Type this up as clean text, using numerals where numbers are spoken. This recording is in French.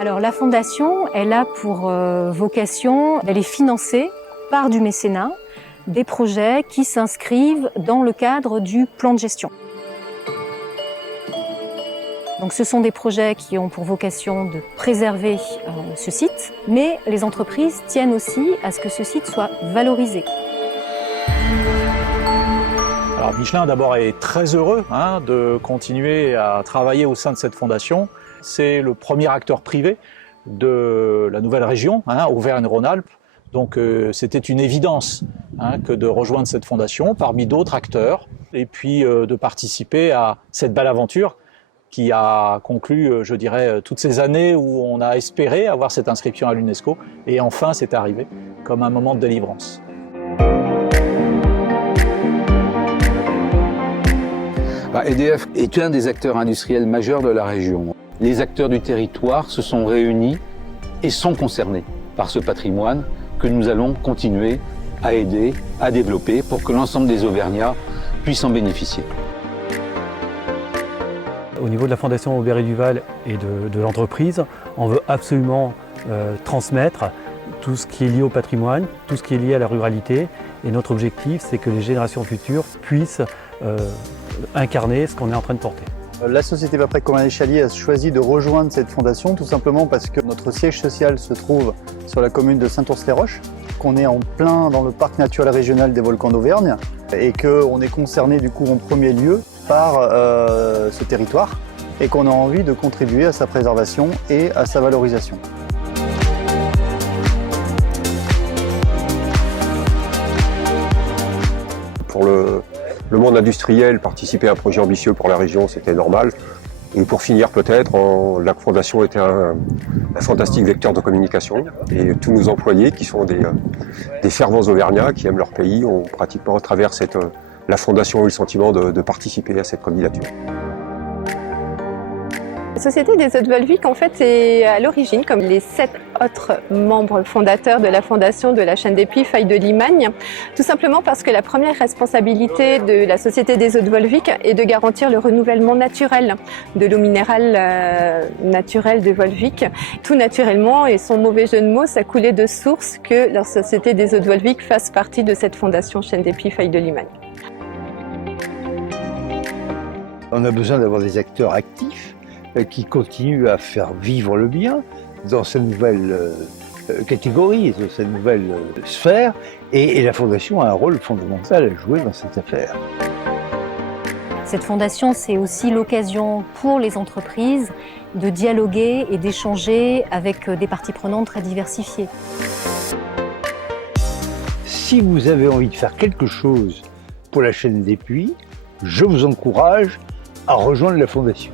Alors la Fondation, elle a pour vocation d'aller financer par du mécénat des projets qui s'inscrivent dans le cadre du plan de gestion. Donc ce sont des projets qui ont pour vocation de préserver ce site, mais les entreprises tiennent aussi à ce que ce site soit valorisé. Alors Michelin d'abord est très heureux de continuer à travailler au sein de cette fondation. C'est le premier acteur privé de la nouvelle région, Auvergne-Rhône-Alpes. Donc c'était une évidence que de rejoindre cette fondation parmi d'autres acteurs et puis de participer à cette belle aventure qui a conclu, je dirais, toutes ces années où on a espéré avoir cette inscription à l'UNESCO et enfin c'est arrivé comme un moment de délivrance. EDF est un des acteurs industriels majeurs de la région. Les acteurs du territoire se sont réunis et sont concernés par ce patrimoine que nous allons continuer à aider, à développer pour que l'ensemble des Auvergnats puissent en bénéficier. Au niveau de la Fondation Aubert-et-Duval et de l'entreprise, on veut absolument transmettre tout ce qui est lié au patrimoine, tout ce qui est lié à la ruralité. Et notre objectif, c'est que les générations futures puissent incarner ce qu'on est en train de porter. La société Paprec Commun Chalier a choisi de rejoindre cette fondation tout simplement parce que notre siège social se trouve sur la commune de Saint-Ours-les-Roches, qu'on est en plein dans le parc naturel régional des volcans d'Auvergne et qu'on est concerné du coup en premier lieu par ce territoire et qu'on a envie de contribuer à sa préservation et à sa valorisation. Pour le monde industriel, participer à un projet ambitieux pour la région, c'était normal. Et pour finir peut-être, la Fondation était un fantastique vecteur de communication. Et tous nos employés, qui sont des fervents Auvergnats, qui aiment leur pays, ont pratiquement à travers la Fondation eu le sentiment de participer à cette candidature. La Société des Eaux de Volvic, en fait, est à l'origine, comme les 7 autres membres fondateurs de la fondation de la chaîne des puits Faille de Limagne, tout simplement parce que la première responsabilité de la Société des Eaux de Volvic est de garantir le renouvellement naturel de l'eau minérale naturelle de Volvic. Tout naturellement, et sans mauvais jeu de mots, ça coulait de source que la Société des Eaux de Volvic fasse partie de cette fondation chaîne des puits Faille de Limagne. On a besoin d'avoir des acteurs actifs qui continuent à faire vivre le bien dans cette nouvelle catégorie, dans cette nouvelle sphère, et la Fondation a un rôle fondamental à jouer dans cette affaire. Cette fondation, c'est aussi l'occasion pour les entreprises de dialoguer et d'échanger avec des parties prenantes très diversifiées. Si vous avez envie de faire quelque chose pour la chaîne des puits, je vous encourage à rejoindre la Fondation.